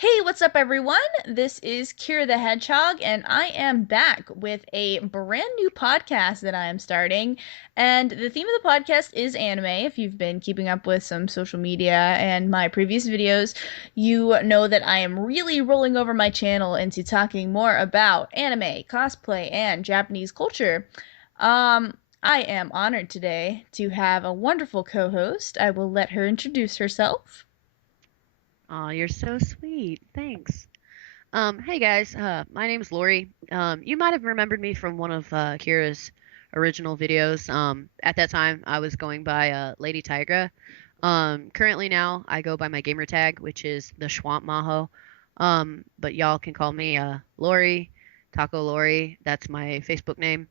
Hey, what's up, everyone? This is Kira the Hedgehog, and I am back with a brand new podcast that I am starting. And the theme of the podcast is anime. If you've been keeping up with some social media and my previous videos, you know that I am really rolling over my channel into talking more about anime, cosplay, and Japanese culture. I am honored today to have a wonderful co-host. I will let her introduce herself. Oh, you're so sweet. Thanks. Hey guys, my name's Lori. You might have remembered me from one of Kira's original videos. At that time, I was going by Lady Tigra. Currently now, I go by my gamer tag, which is the Schwamp Maho. But y'all can call me Lori, Taco Lori. That's my Facebook name.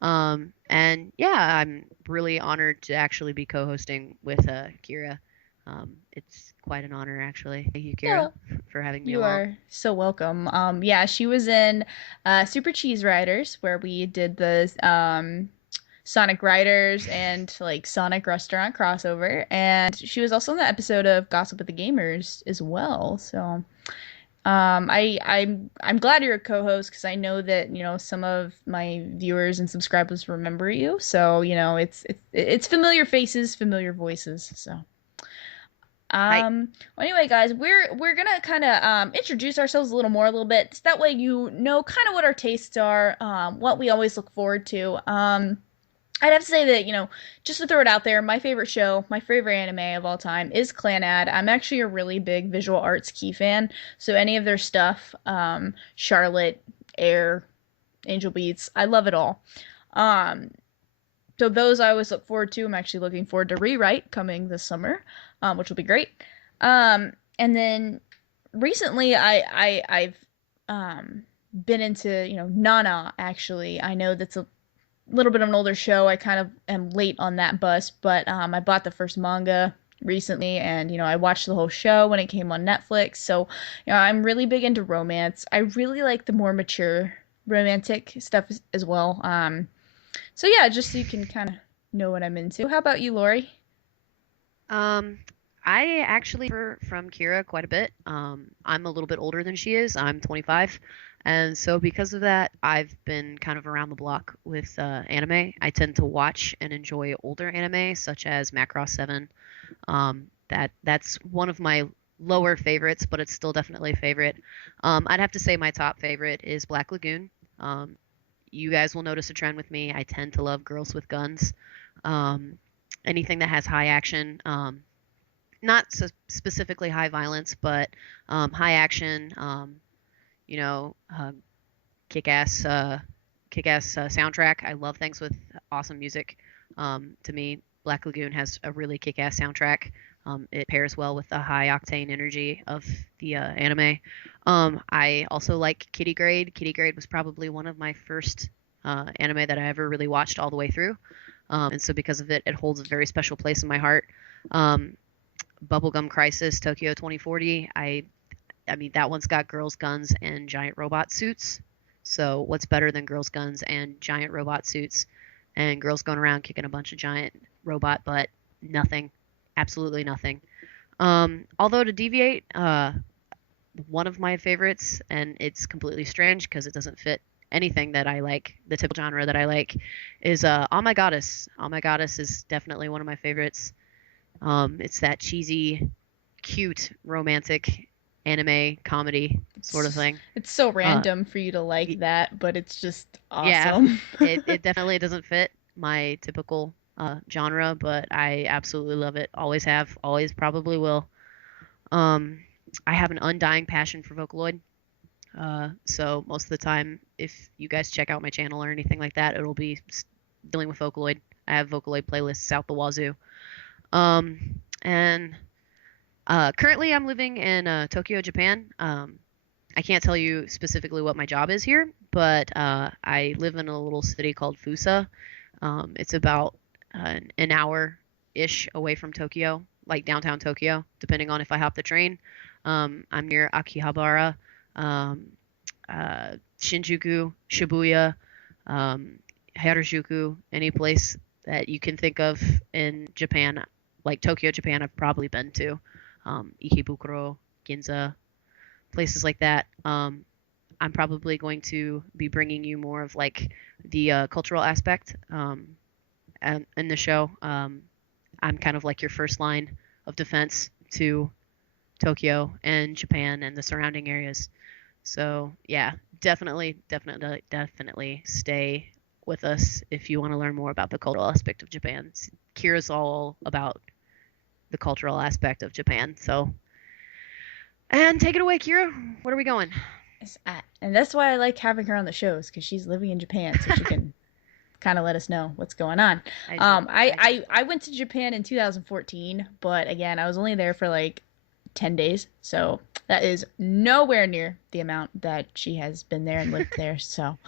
And yeah, I'm really honored to actually be co-hosting with Kira. It's quite an honor, actually. Thank you, Kira, Yeah, for having me you along. are so welcome. Yeah, she was in Super Cheese Riders where we did the Sonic Riders and like Sonic Restaurant crossover, and she was also in the episode of Gossip with the Gamers as well. So, I'm glad you're a co-host because I know that some of my viewers and subscribers remember you. So it's familiar faces, familiar voices. So. Hi. Well, anyway, guys, we're gonna kind of introduce ourselves a little more, a little bit. So that way, you know, kind of what our tastes are, what we always look forward to. I'd have to say that just to throw it out there, my favorite show, my favorite anime of all time is Clanad. I'm actually a really big visual arts key fan, so any of their stuff, Charlotte, Air, Angel Beats, I love it all. Um, so those I always look forward to. I'm actually looking forward to Rewrite coming this summer, which will be great. And then recently I've been into Nana. Actually, I know that's a little bit of an older show. I kind of am late on that bus, but I bought the first manga recently, and I watched the whole show when it came on Netflix. So I'm really big into romance. I really like the more mature romantic stuff as well. So yeah, just so you can kind of know what I'm into. How about you, Lori? Um, I actually from Kira quite a bit. I'm a little bit older than she is. I'm 25. And so because of that, I've been kind of around the block with anime. I tend to watch and enjoy older anime such as Macross 7. That's one of my lower favorites, but it's still definitely a favorite. I'd have to say my top favorite is Black Lagoon. Um, you guys will notice a trend with me. I tend to love girls with guns. Um, Anything that has high action, not so specifically high violence, but high action. You know, uh, kick-ass, kick-ass soundtrack. I love things with awesome music. To me, Black Lagoon has a really kick-ass soundtrack. It pairs well with the high octane energy of the anime. I also like Kitty Grade. Kitty Grade was probably one of my first anime that I ever really watched all the way through. And so because of it, it holds a very special place in my heart. Um, Bubblegum Crisis, Tokyo 2040. I mean that one's got girls, guns, and giant robot suits. So what's better than girls, guns, and giant robot suits, and girls going around kicking a bunch of giant robot butt? Nothing, absolutely nothing. Although to deviate, one of my favorites, and it's completely strange because it doesn't fit anything that I like, the typical genre that I like, is Oh My Goddess. Oh My Goddess is definitely one of my favorites. It's that cheesy, cute, romantic anime comedy sort of thing. It's so Uh, random for you to like y- that, but it's just yeah, awesome. it definitely doesn't fit my typical genre, but I absolutely love it. Always have, always probably will. Um, I have an undying passion for Vocaloid. So most of the time, if you guys check out my channel or anything like that, it'll be dealing with Vocaloid. I have Vocaloid playlists out the wazoo. And currently, I'm living in Tokyo, Japan. I can't tell you specifically what my job is here, but I live in a little city called Fusa. It's about an hour ish away from Tokyo, like downtown Tokyo, depending on if I hop the train. I'm near Akihabara, um, Shinjuku, Shibuya, um, Harajuku, any place that you can think of in Japan, like Tokyo, Japan, I've probably been to. Ikebukuro, Ginza, places like that. I'm probably going to be bringing you more of like the cultural aspect in the show. I'm kind of like your first line of defense to Tokyo and Japan and the surrounding areas. So yeah, definitely stay with us if you want to learn more about the cultural aspect of Japan. Kira's all about the cultural aspect of Japan. So, and take it away, Kira. What are we going? And that's why I like having her on the shows because she's living in Japan, so she can kind of let us know what's going on. I do. I went to Japan in 2014, but again, I was only there for like 10 days, so that is nowhere near the amount that she has been there and lived there. So,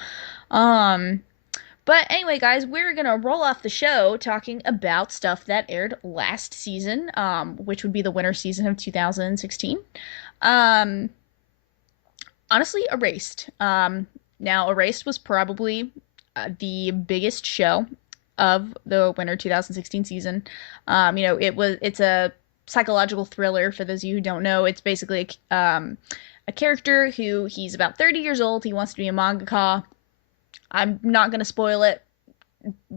um, but anyway, guys, we're gonna roll off the show talking about stuff that aired last season, which would be the winter season of 2016. Um, Honestly, Erased. Now Erased was probably the biggest show of the winter 2016 season. It's a psychological thriller. For those of you who don't know, it's basically a character who he's about 30 years old. He wants to be a mangaka. I'm not gonna spoil it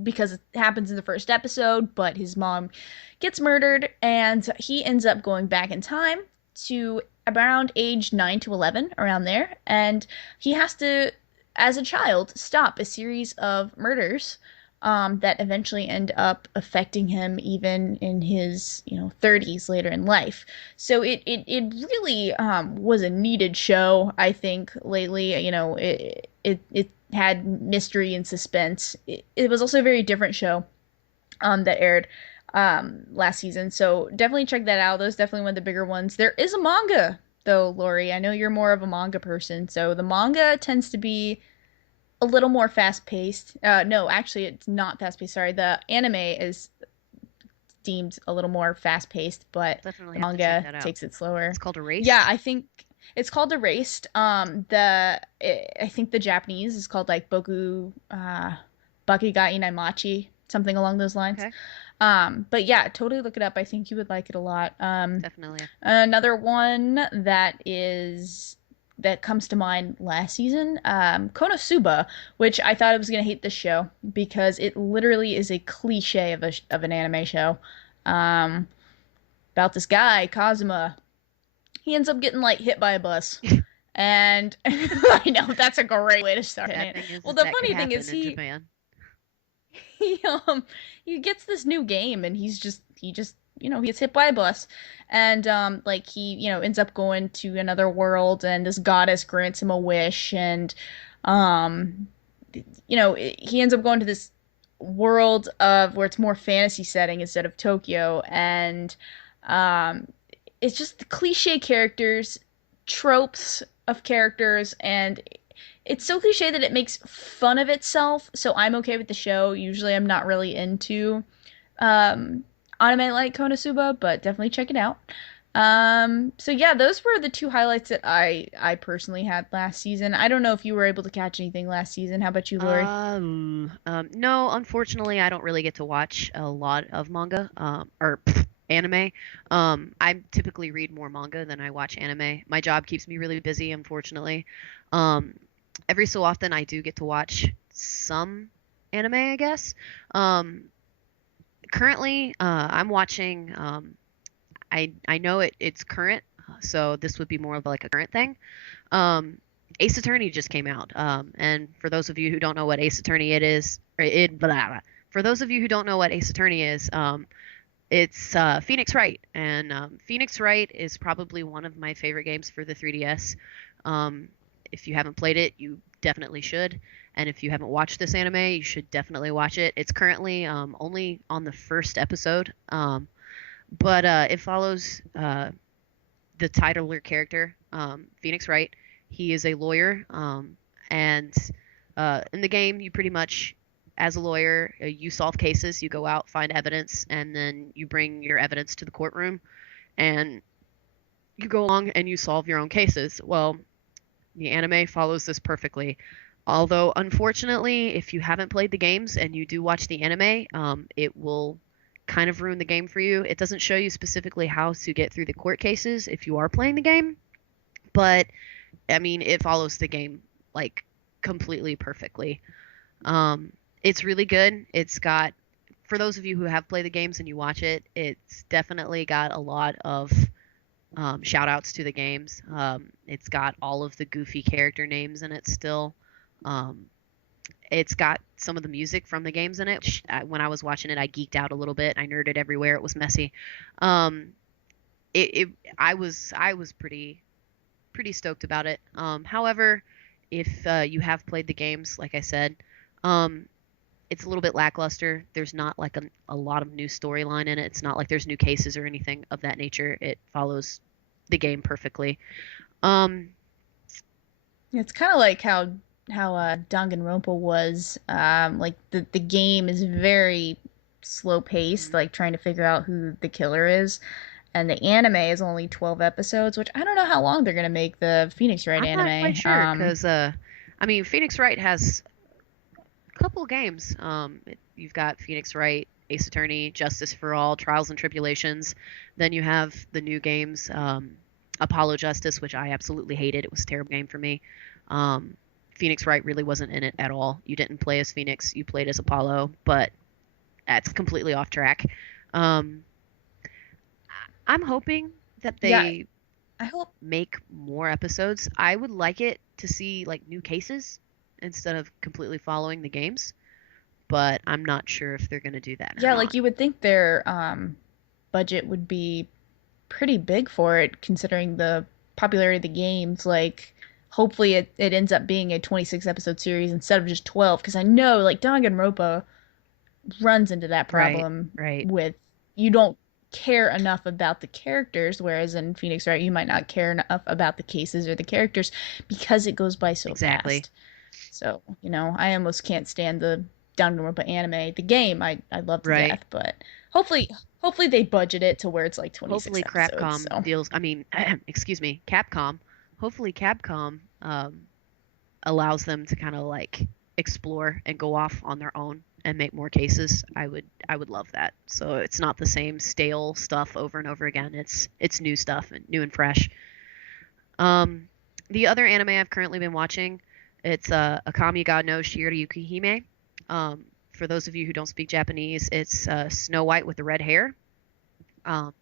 because it happens in the first episode, but his mom gets murdered and he ends up going back in time to around age 9 to 11, around there, and he has to, as a child, stop a series of murders that eventually end up affecting him even in his 30s later in life. So it really was a needed show, I think, lately. It had mystery and suspense. It was also a very different show that aired last season. So definitely check that out. Those definitely one of the bigger ones. There is a manga though, Lori. I know you're more of a manga person. So the manga tends to be a little more fast paced. No, actually it's not fast paced. Sorry. The anime is deemed a little more fast paced, but Definitely the have to check manga that out. takes it slower. It's called Yeah, Erased. I think it's called Erased. I think the Japanese is called like Boku Bakuga Inaimachi, something along those lines. Okay, But yeah, totally look it up. I think you would like it a lot. definitely. Another one that comes to mind last season, Konosuba, which I thought I was gonna hate this show because it literally is a cliche of an anime show. Um, about this guy Kazuma. He ends up getting like hit by a bus. And I know that's a great way to start Sad it. thing is Well, that the that could funny thing happen is in Japan. he he gets this new game and he gets hit by a bus and like he ends up going to another world and this goddess grants him a wish and um he ends up going to this world of where it's more fantasy setting instead of Tokyo and um it's just the cliche characters, tropes of characters, and it's so cliche that it makes fun of itself. So I'm okay with the show. Usually I'm not really into um anime like Konosuba, but definitely check it out. So yeah, those were the two highlights that I personally had last season. I don't know if you were able to catch anything last season. How about you, Lori? No, unfortunately, I don't really get to watch a lot of manga, or anime. I typically read more manga than I watch anime. My job keeps me really busy, unfortunately. Um, every so often, I do get to watch some anime, I guess. Um, currently, I'm watching. I know it's current, so this would be more of like a current thing. Um, Ace Attorney just came out, and for those of you who don't know what Ace Attorney it is, or it blah, blah. For those of you who don't know what Ace Attorney is, it's Phoenix Wright, and Phoenix Wright is probably one of my favorite games for the 3DS. Um, if you haven't played it, you definitely should. And if you haven't watched this anime, you should definitely watch it. It's currently only on the first episode, but it follows the titular character, Phoenix Wright. He is a lawyer, and in the game, you pretty much, as a lawyer, you solve cases, you go out, find evidence, and then you bring your evidence to the courtroom, and you go along and you solve your own cases. Well, the anime follows this perfectly. Although, unfortunately, if you haven't played the games and you do watch the anime, it will kind of ruin the game for you. It doesn't show you specifically how to get through the court cases if you are playing the game, but I mean, it follows the game like completely perfectly. Um, it's really good. It's got, for those of you who have played the games and you watch it, it's definitely got a lot of shout outs to the games. It's got all of the goofy character names in it still. Um, it's got some of the music from the games in it. When I was watching it, I geeked out a little bit. I nerded everywhere. It was messy. Um, it I was pretty stoked about it. However, if you have played the games, like I said, um, it's a little bit lackluster. There's not like a lot of new storyline in it. It's not like there's new cases or anything of that nature. It follows the game perfectly. Um, It's kind of like how Danganronpa was. Like the game is very slow paced, mhm. like trying to figure out who the killer is. And the anime is only 12 episodes, which I don't know how long they're gonna make the Phoenix Wright I'm not quite anime. sure because I mean, Phoenix Wright has a couple games. You've got Phoenix Wright, Ace Attorney, Justice for All, Trials and Tribulations. Then you have the new games, Apollo Justice, which I absolutely hated. It was a terrible game for me. Um, Phoenix Wright really wasn't in it at all. You didn't play as Phoenix, you played as Apollo, but that's completely off track. Um, I'm hoping that Yeah, they I hope. make more episodes. I would like it to see like new cases instead of completely following the games, but I'm not sure if they're going to do that or Yeah, not. like you would think their budget would be pretty big for it, considering the popularity of the games. Like, hopefully it ends up being a 26 episode series instead of just 12, because I know like Danganronpa runs into that Right, problem right. with you don't care enough about the characters, whereas in Phoenix Wright you might not care enough about the cases or the characters because it goes by so Exactly. fast. So, I almost can't stand the Danganronpa anime. The game I love to Right. death, but hopefully hopefully they budget it to where it's like 26 Hopefully episodes. Capcom So, deals, I mean, excuse me, Capcom. Hopefully Capcom allows them to kind of like explore and go off on their own and make more cases. I would love that. So it's not the same stale stuff over and over again. It's new stuff and new and fresh. Um, the other anime I've currently been watching, it's Akami ga no Shiryuki Hime. For those of you who don't speak Japanese, it's Snow White with the red hair. Um,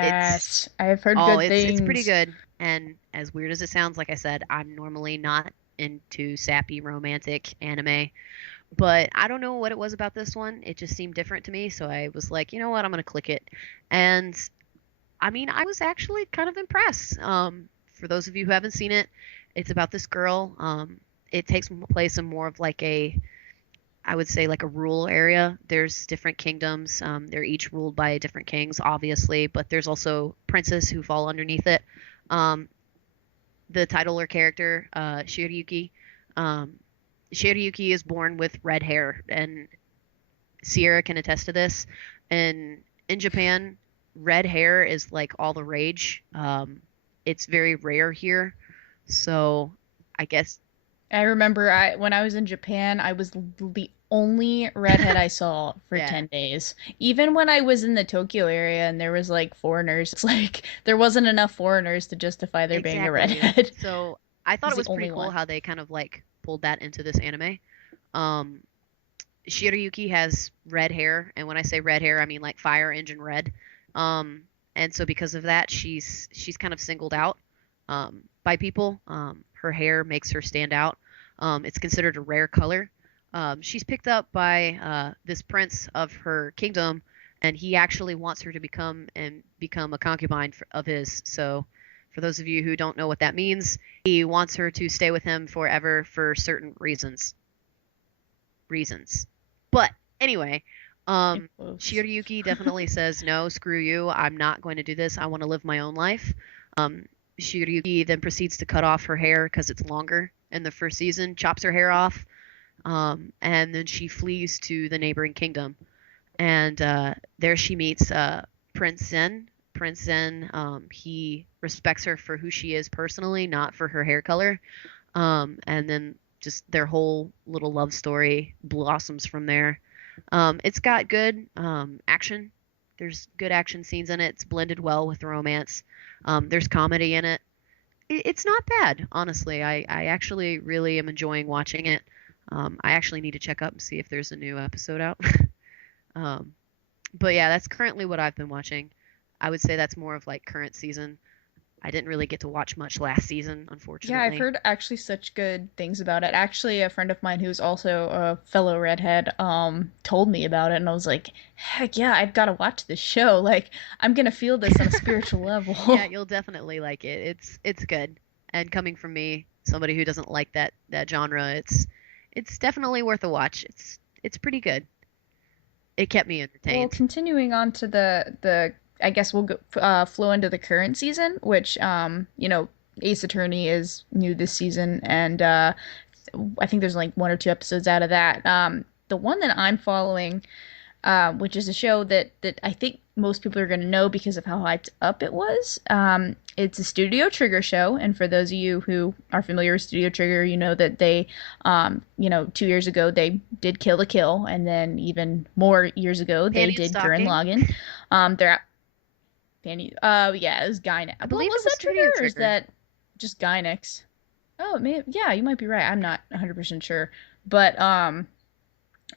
it's yes, I've heard oh, good it's pretty things. good. And as weird as it sounds, like I said, I'm normally not into sappy romantic anime, but I don't know what it was about this one. It just seemed different to me, so I was like, you know what, I'm gonna click it. And I mean, I was actually kind of impressed. For those of you who haven't seen it, it's about this girl. It takes place in more of like I would say like a rural area. There's different kingdoms. They're each ruled by different kings, obviously, but there's also princes who fall underneath it. Um, the title or character, Shiryuki, um, Shiryuki is born with red hair, and Sierra can attest to this. And in Japan, red hair is like all the rage. It's very rare here, so I guess I remember when I was in Japan, I was the only redhead I saw for yeah, 10 days. Even when I was in the Tokyo area and there was like foreigners, it's like there wasn't enough foreigners to justify there being a exactly. redhead. I So I thought was it the was pretty only cool one. how they kind of like pulled that into this anime. Um, Shiryuki has red hair, and when I say red hair, I mean like fire engine red. Um, and so because of that, she's kind of singled out by people. Her hair makes her stand out. It's considered a rare color. She's picked up by this prince of her kingdom, and he actually wants her to become a concubine of his. So, for those of you who don't know what that means, he wants her to stay with him forever for certain reasons. But anyway, In quotes. Shiryuki definitely says, no, screw you. I'm not going to do this. I want to live my own life. Shiryuki then proceeds to cut off her hair because it's longer in the first season, chops her hair off, and then she flees to the neighboring kingdom. And there she meets Prince Zen. Prince Zen, he respects her for who she is personally, not for her hair color. And then just their whole little love story blossoms from there. It's got good action. There's good action scenes in it. It's blended well with romance. There's comedy in it. It's not bad, honestly. I actually really am enjoying watching it. I actually need to check up and see if there's a new episode out. Um, but yeah, that's currently what I've been watching. I would say that's more of like current season. I didn't really get to watch much last season, Yeah, I've unfortunately. heard actually such good things about it. Actually, a friend of mine who's also a fellow redhead told me about it, and I was like, heck yeah, I've got to watch this show. Like, I'm gonna feel this on a spiritual Yeah, level. you'll definitely like it. It's good. And coming from me, somebody who doesn't like that genre, it's definitely worth a watch. It's pretty good. It kept me Well, entertained. continuing on to the I guess we'll go, flow into the current season, which Ace Attorney is new this season, and I think there's like one or two episodes out of that. The one that I'm following, which is a show that I think most people are going to know because of how hyped up it was. It's a Studio Trigger show, and for those of you who are familiar with Studio Trigger, you know that they, 2 years ago they did Kill la Kill, and then even more years ago they Panty and did Gurren Stocking. Lagann. They're Fanny. Yeah, it was Gyne. I Well, believe was it was that Studio Trigger or is Trigger. that just Gynex? Oh, yeah, you might be right. I'm not 100% sure, but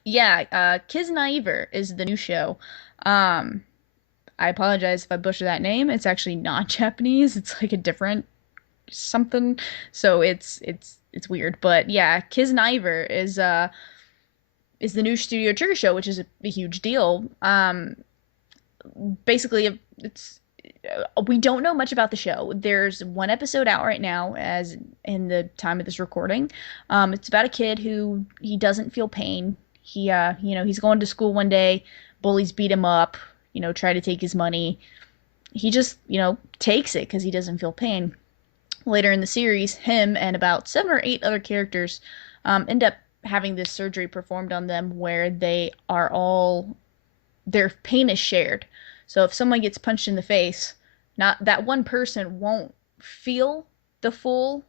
yeah, Kiz Naiver is the new show. Um, I apologize if I butcher that name. It's actually not Japanese. It's like a different something. So it's weird. But yeah, Kiz Naiver is the new Studio Trigger show, which is a huge deal. Basically it's we don't know much about the show. There's one episode out right now as in the time of this recording. It's about a kid who he doesn't feel pain. He's going to school one day, bullies beat him up, try to take his money. He just, takes it because he doesn't feel pain. Later in the series, him and about 7 or 8 other characters end up having this surgery performed on them where their pain is shared. So if someone gets punched in the face, not that one person won't feel the full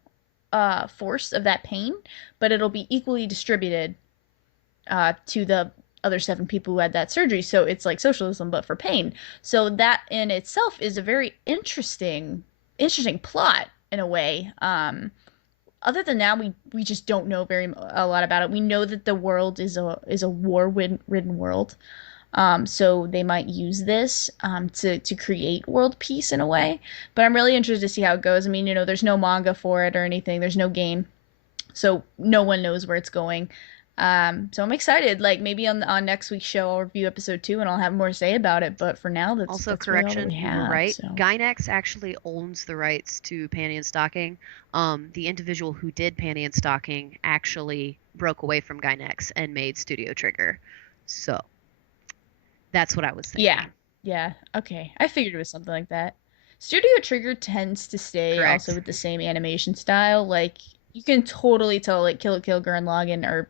force of that pain, but it'll be equally distributed to the other 7 people who had that surgery. So it's like socialism, but for pain. So that in itself is a very interesting plot in a way. Other than that, we just don't know a lot about it. We know that the world is a war ridden world. So they might use this to create world peace in a way. But I'm really interested to see how it goes. I mean, there's no manga for it or anything. There's no game, so no one knows where it's going. So I'm excited. Like maybe on next week's show, I'll review episode 2 and I'll have more to say about it. But for now, that's Also, that's really all that correction, we you were have. right. So Gynex actually owns the rights to Panty and Stocking. The individual who did Panty and Stocking actually broke away from Gynex and made Studio Trigger. So that's what I was yeah, thinking. yeah, okay. I figured it was something like that. Studio Trigger tends to stay also Correct. with the same animation style. Like you can totally tell like Kill la Kill, Gurren Lagann are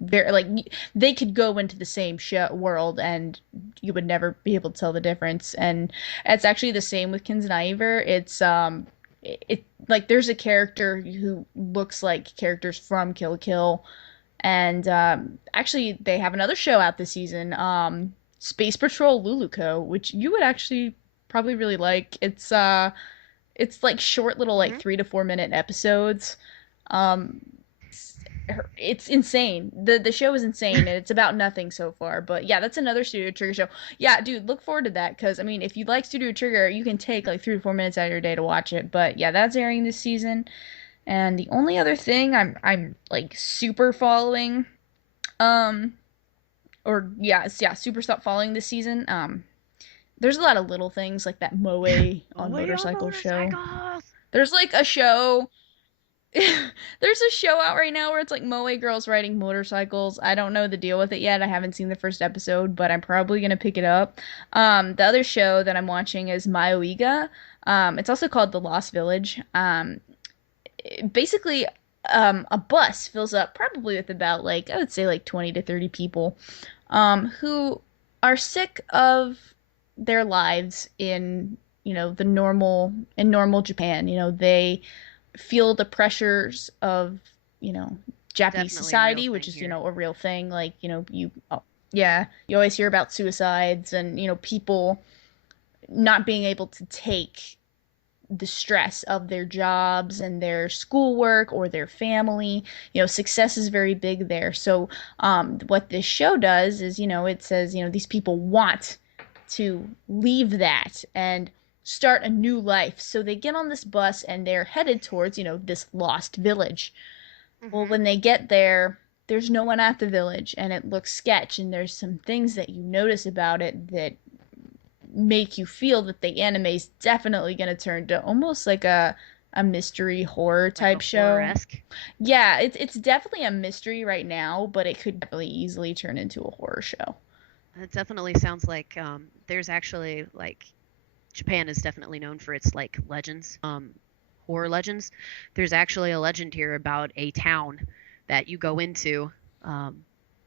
very like they could go into the same show world and you would never be able to tell the difference. And it's actually the same with Kinznaiver. It like there's a character who looks like characters from Kill la Kill, and actually they have another show out this season, Space Patrol Luluco, which you would actually probably really like. It's like short little like Hmm. 3 to 4 minute episodes. um it's insane. The show is insane and it's about nothing so far. But yeah, that's another Studio Trigger show. Yeah, dude, look forward to that because I mean, if you like Studio Trigger, you can take like 3 to 4 minutes out of your day to watch it. But yeah, that's airing this season. And the only other thing I'm like super following, um, or yeah, super stop following this season. There's a lot of little things like that Moe on Away on motorcycle show. motorcycles. There's like a show There's a show out right now where it's like Moe girls riding motorcycles. I don't know the deal with it yet. I haven't seen the first episode, but I'm probably gonna pick it up. The other show that I'm watching is Mayoiga. It's also called The Lost Village. Basically, a bus fills up probably with about like I would say like 20 to 30 people, who are sick of their lives in normal Japan. They feel the pressures of you know Japanese Definitely a real society, which thing is here. a real thing. Like yeah, you always hear about suicides and people not being able to take the stress of their jobs and their schoolwork or their family. Success is very big there. So what this show does is, it says, these people want to leave that and start a new life. So they get on this bus and they're headed towards, this lost village. Well, Hmm. when they get there, there's no one at the village and it looks sketch, and there's some things that you notice about it that make you feel that the anime is definitely going to turn to almost like a mystery horror Like a type show. horror-esque. Yeah, it's definitely a mystery right now, but it could definitely easily turn into a horror show. It definitely sounds like there's actually like Japan is definitely known for its like legends, horror legends. There's actually a legend here about a town that you go into, um,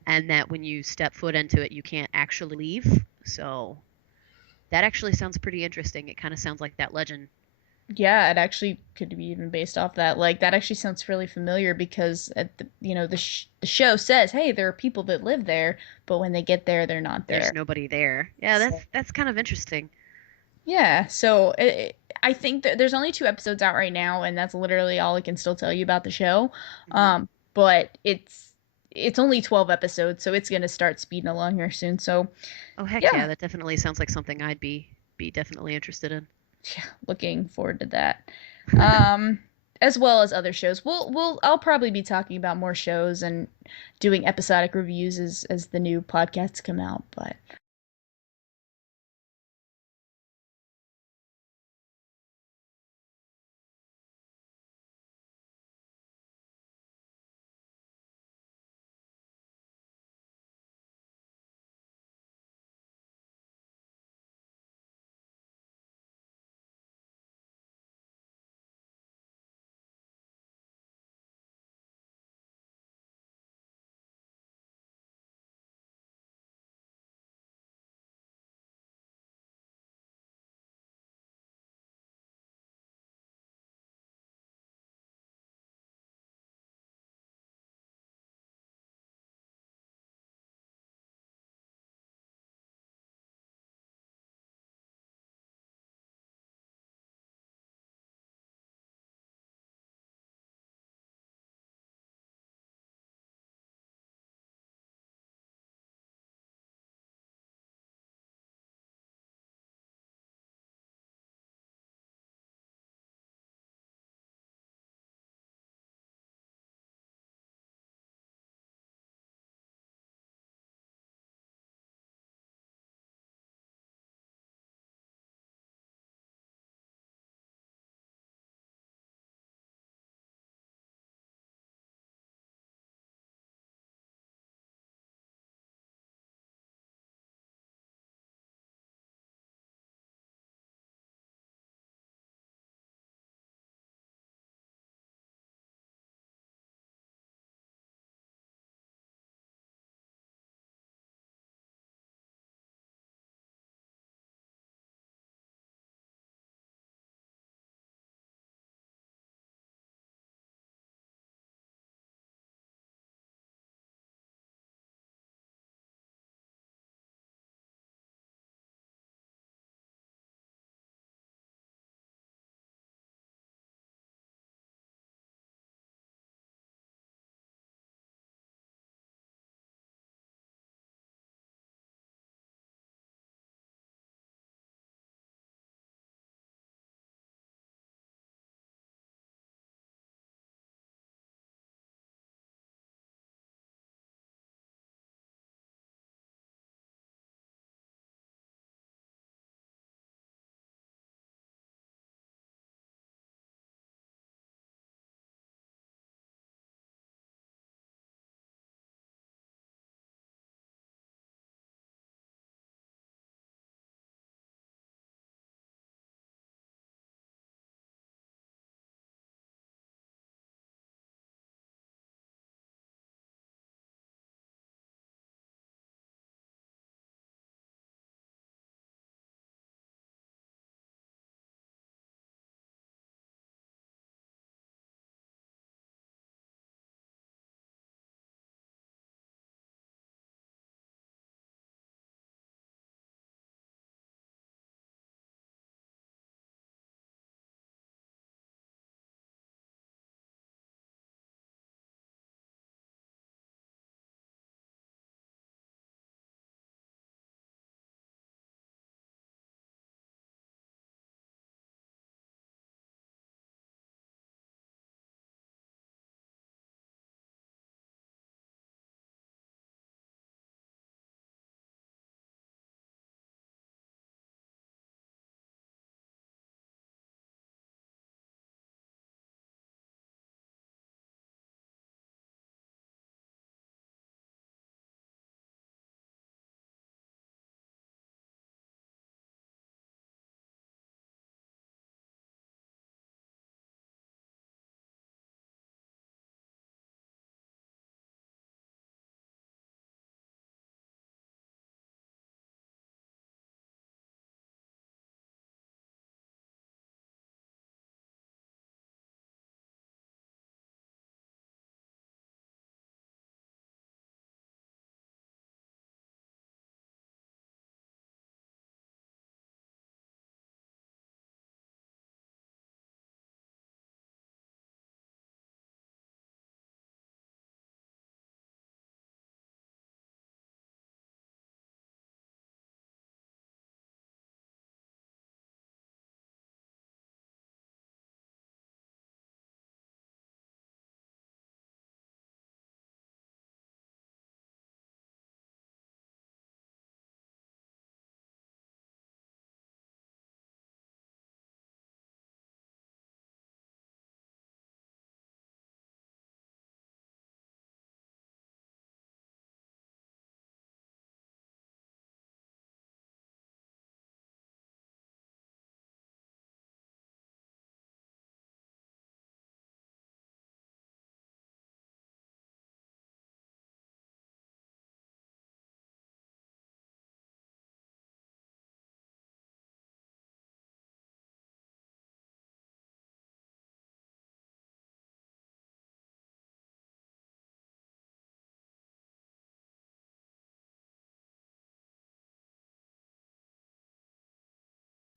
and that when you step foot into it, you can't actually leave. So that actually sounds pretty interesting. It kind of sounds like that legend. Yeah, it actually could be even based off that. Like that actually sounds really familiar because the show says, "Hey, there are people that live there, but when they get there, they're not There's there." nobody there. Yeah, So that's kind of interesting. yeah, so I think that there's only 2 episodes out right now, and that's literally all I can still tell you about the show. Hmm. But it's only 12 episodes, so it's gonna start speeding along here soon. So Oh heck yeah, yeah, that definitely sounds like something I'd be definitely interested in. yeah, looking forward to that. Um, as well as other shows. I'll probably be talking about more shows and doing episodic reviews as the new podcasts come out. But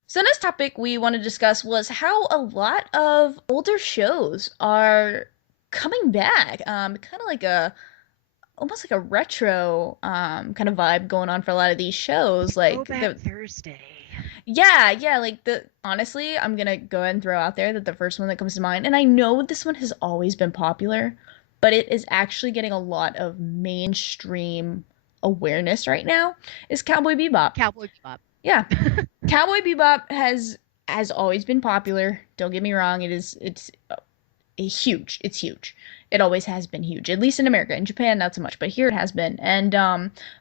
So next topic we want to discuss was how a lot of older shows are coming back. Kind of like a almost like a retro kind of vibe going on for a lot of these shows. Like Throwback the Thursday. yeah, like the honestly, I'm gonna go ahead and throw out there that the first one that comes to mind, and I know this one has always been popular, but it is actually getting a lot of mainstream awareness right now, is Cowboy Bebop. Cowboy Bebop. Yeah. Cowboy Bebop has always been popular. Don't get me wrong, it's huge. It's huge. It always has been huge, at least in America. In Japan, not so much, but here it has been. And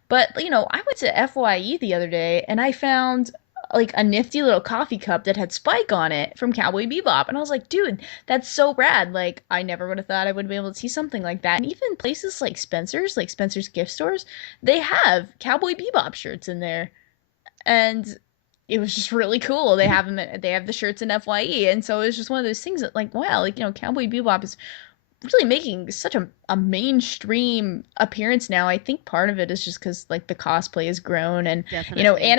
but I went to FYE the other day and I found like a nifty little coffee cup that had Spike on it from Cowboy Bebop, and I was like, dude, that's so rad. Like, I never would have thought I would be able to see something like that. And even places like Spencer's gift stores, they have Cowboy Bebop shirts in there, and it was just really cool. They have the shirts in FYE, and so it was just one of those things that like wow, like Cowboy Bebop is really making such a mainstream appearance now. I think part of it is just because like the cosplay has grown, and Definitely.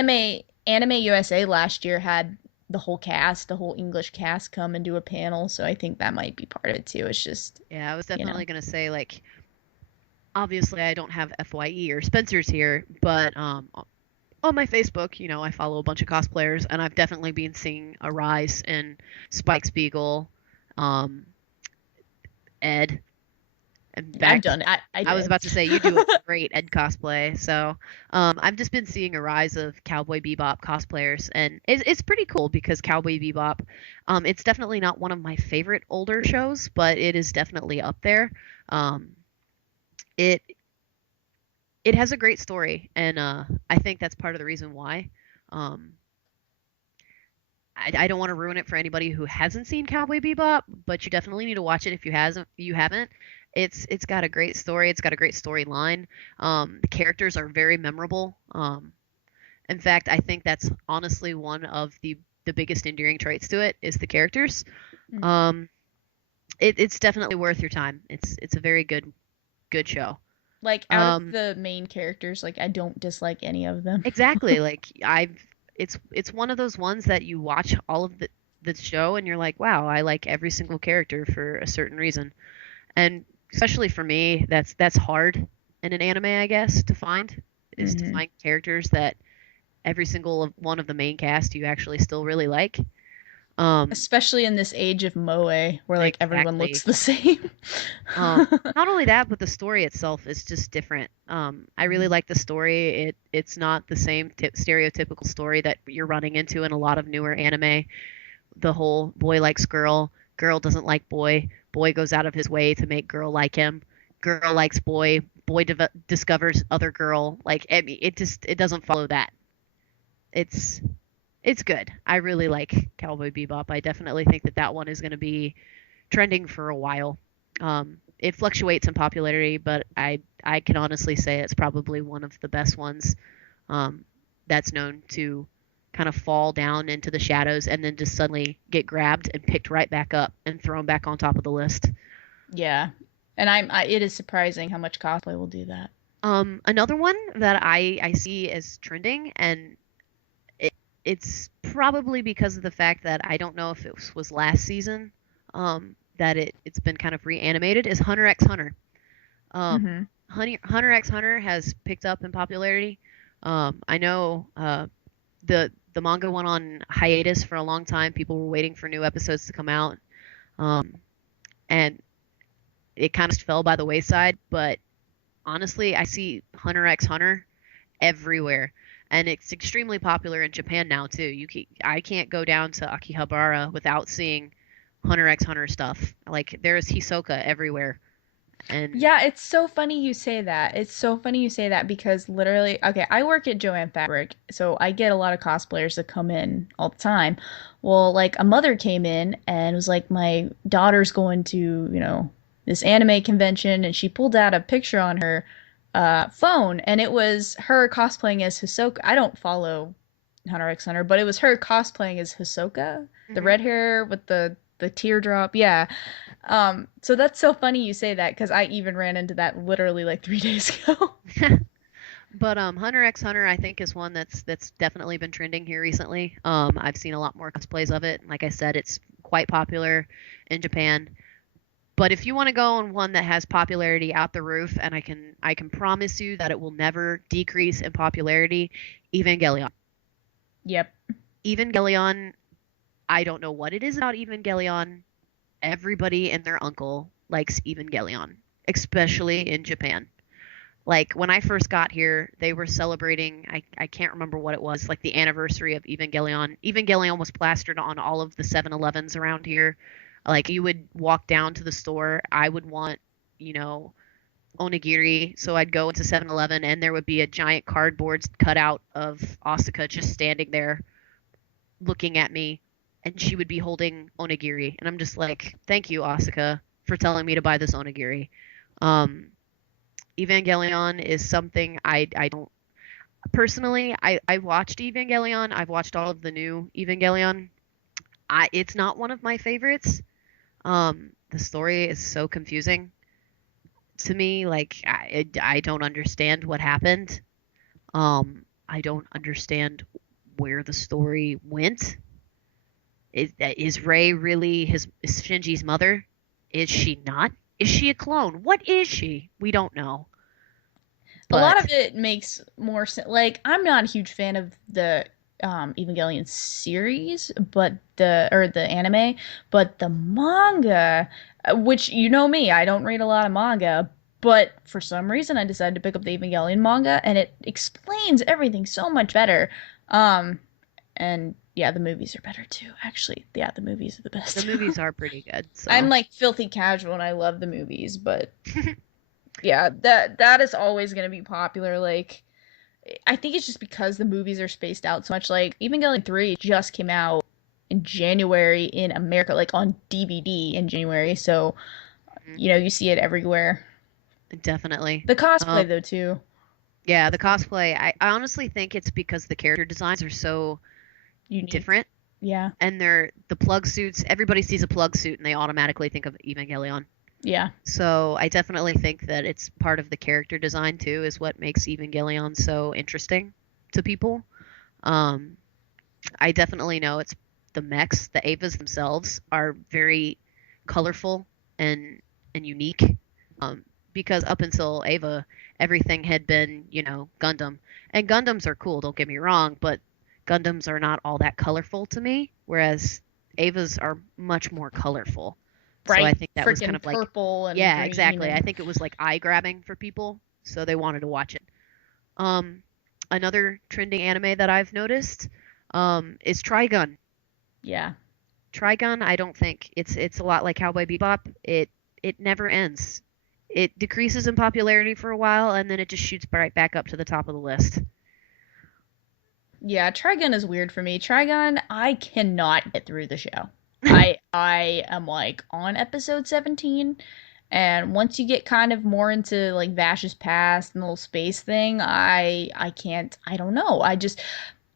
Anime USA last year had the whole English cast come and do a panel, so I think that might be part of it too. It's just Yeah, I was you know definitely gonna say like obviously I don't have FYE or Spencer's here, but on my Facebook, I follow a bunch of cosplayers, and I've definitely been seeing a rise in Spike Spiegel, um, Ed. In I've fact, done it. I I was did. about to say you do a great Ed cosplay. So I've just been seeing a rise of Cowboy Bebop cosplayers, and it's pretty cool because Cowboy Bebop, it's definitely not one of my favorite older shows, but it is definitely up there. Um, it it has a great story, and I think that's part of the reason why. Um, I don't want to ruin it for anybody who hasn't seen Cowboy Bebop, but you definitely need to watch it if you haven't. It's got a great story. It's got a great storyline. The characters are very memorable. In fact, I think that's honestly one of the biggest endearing traits to it is the characters. Um, it's definitely worth your time. It's a very good show. Like out of Um, the main characters, like I don't dislike any of them. exactly. Like it's one of those ones that you watch all of the show and you're like, wow, I like every single character for a certain reason. And especially for me, that's hard in an anime, I guess, to find is to hmm find characters that every single one of the main cast you actually still really like. Um, Especially in this age of moe where like everyone looks exactly. the same. Not only that, but the story itself is just different. I really like the story. It's not the same stereotypical story that you're running into in a lot of newer anime. The whole boy likes girl, girl doesn't like boy, boy goes out of his way to make girl like him, girl likes boy, boy discovers other girl. Like I mean, it doesn't follow that. It's it's good. I really like Cowboy Bebop. I definitely think that one is going to be trending for a while. It fluctuates in popularity, but I can honestly say it's probably one of the best ones that's known to kind of fall down into the shadows and then just suddenly get grabbed and picked right back up and thrown back on top of the list. Yeah. And it is surprising how much cosplay will do that. Another one that I see as trending, and it's probably because of the fact that I don't know if it was last season that it's been kind of reanimated, is Hunter x Hunter. Um, hmm Hunter x Hunter has picked up in popularity. I know the manga went on hiatus for a long time. People were waiting for new episodes to come out, um, and it kind of fell by the wayside. But honestly, I see Hunter x Hunter everywhere, and it's extremely popular in Japan now too. I can't go down to Akihabara without seeing Hunter x Hunter stuff. Like there's Hisoka everywhere, and Yeah, it's so funny you say that. It's so funny you say that because literally, okay, I work at Joanne Fabric, so I get a lot of cosplayers that come in all the time. Well, like a mother came in and was like, my daughter's going to, this anime convention, and she pulled out a picture on her phone, and it was her cosplaying as Hisoka. I don't follow Hunter x Hunter, but it was her cosplaying as Hisoka, the hmm red hair with the teardrop. Yeah. So that's so funny you say that because I even ran into that literally like 3 days ago. But Hunter x Hunter I think is one that's definitely been trending here recently. I've seen a lot more cosplays of it. Like I said, it's quite popular in Japan. But if you want to go on one that has popularity out the roof, and I can promise you that it will never decrease in popularity, Evangelion. Yep. Evangelion, I don't know what it is about Evangelion. Everybody and their uncle likes Evangelion, especially in Japan. Like when I first got here, they were celebrating, I can't remember what it was, like the anniversary of Evangelion. Evangelion was plastered on all of the 7-Elevens around here. Like you would walk down to the store, I would want, you know, onigiri, so I'd go into 7-Eleven and there would be a giant cardboard cutout of Asuka just standing there looking at me, and she would be holding onigiri, and I'm just like, "Thank you, Asuka, for telling me to buy this onigiri." Um, Evangelion is something I don't personally. I watched Evangelion. I've watched all of the new Evangelion. It's not one of my favorites. The story is so confusing to me. Like I don't understand what happened. I don't understand where the story went. Is Rei really is Shinji's mother? Is she not? Is she a clone? What is she? We don't know. A lot of But it makes more sense. Like, I'm not a huge fan of the Evangelion series, but the anime, but the manga, which you know me, I don't read a lot of manga, but for some reason I decided to pick up the Evangelion manga, and it explains everything so much better. Um, and yeah, the movies are better too. Actually, yeah, the movies are the the best. movies are pretty good, I'm so like filthy casual, and I love the movies, but yeah, that is always gonna be popular. Like, I think it's just because the movies are spaced out so much. Like, Evangelion 3 just came out in January in America, like on DVD in January. So, mhm, you see it everywhere. definitely. The cosplay, Um, though, too. yeah, the cosplay. I honestly think it's because the character designs are so Unique. different, Yeah. and they're the plug suits. Everybody sees a plug suit and they automatically think of Evangelion. Yeah. So I definitely think that it's part of the character design too, is what makes Evangelion so interesting to people. Um, I definitely know it's the mechs, the Avas themselves are very colorful and unique. Um, because up until Ava, everything had been, Gundam. And Gundams are cool, don't get me wrong, but Gundams are not all that colorful to me, whereas Avas are much more colorful. So I Bright think that was kind freaking of like, purple and yeah, green exactly. I and think it was like eye grabbing for people, so they wanted to watch it. Um, Another trending anime that I've noticed is Trigun. yeah. Trigun, I don't think it's a lot like Cowboy Bebop. It never ends. It decreases in popularity for a while and then it just shoots right back up to the top of the list. Yeah, Trigun is weird for me. Trigun, I cannot get through the show. I am like on episode 17, and once you get kind of more into like Vash's past and the little space thing, I can't, I don't know.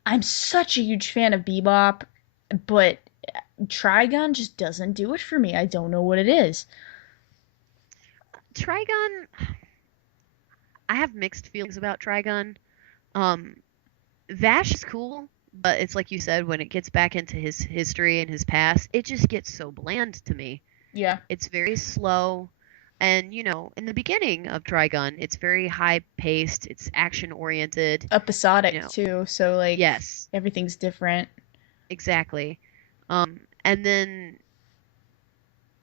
I'm such a huge fan of Bebop, but Trigun just doesn't do it for me. I don't know what it is. Trigun, I have mixed feelings about Trigun. Um, Vash is cool, but it's like you said, when it gets back into his history and his past, it just gets so bland to me. Yeah. It's very slow. And, in the beginning of Trigun, it's very high paced, it's action oriented, you Episodic know. too, so like Yes, everything's different. exactly. And then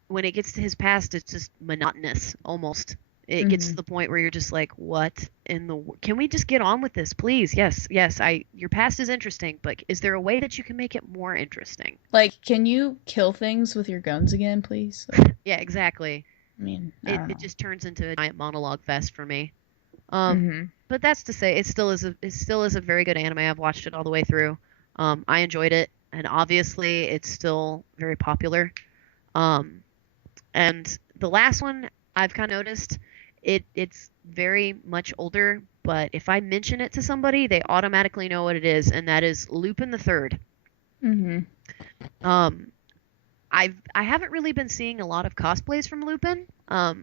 when it gets to his past, it's just monotonous almost. It gets to Hmm. the point where you're just like, what in the can we just get on with this, please? Yes, yes, I your past is interesting, but is there a way that you can make it more interesting? Like, can you kill things with your guns again, please? Like, Yeah, exactly. I mean, I It don't it know. just turns into a giant monologue fest for me. Um, Hmm. but that's to say, it still is a very good anime. I've watched it all the way through. I enjoyed it, and obviously, it's still very popular. Um, and the last one I've kind of noticed, it's very much older, but if I mention it to somebody, they automatically know what it is, and that is Lupin the Third. Hmm. Um, I haven't really been seeing a lot of cosplays from Lupin.